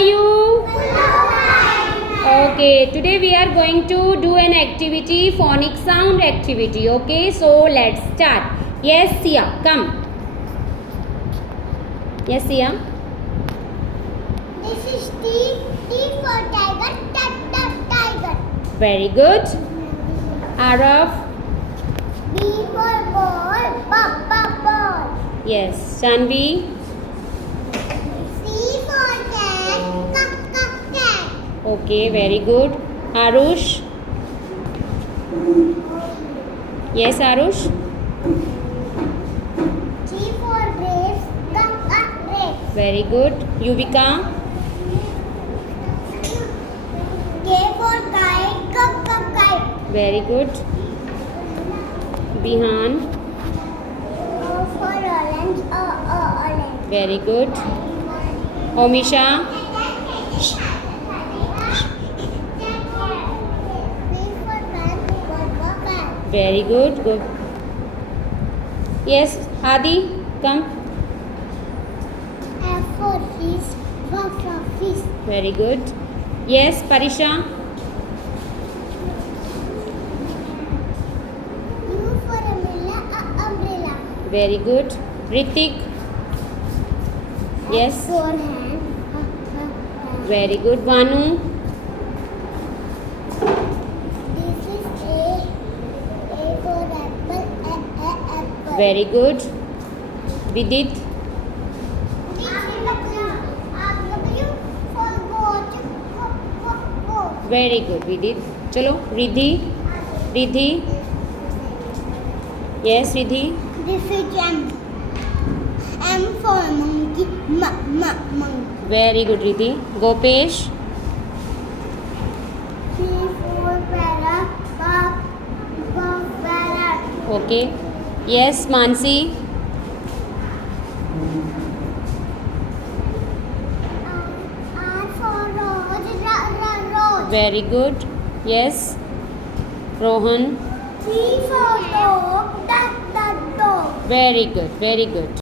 are you? Okay, today we are going to do an activity, phonic sound activity. Okay, so let's start. Yes, Sia, come. Yes, Sia. This is T for tiger, tiger. Very good. Araf. B for ball, ball. Yes, Shanvi. C for cat, cat. Okay, very good. Arush. Yes, Arush. G for grapes, grapes. Very good. Yuvika. K for kite, kite. Very good. Bihan. O for orange, orange. Very good. Omisha. P for cat, Very good. Good. Yes, Adi, come. F for fish, for fish. Very good. Yes, Parisha. U for umbrella, umbrella. Very good. Ritik. Yes. H for hand, Very good. Vanu. This is A for apple, apple. Very good. Vidit. W for goat, Very good, Vidit. Chalo, Riddhi. Riddhi. Yes, Riddhi. This is M. M for monkey, monkey. Very good, Riddhi. Gopesh. P for parrot, parrot. Okay. Yes, Mansi. R for rose, rose. Very good. Yes. Rohan. T for dog, dog. Very good, very good.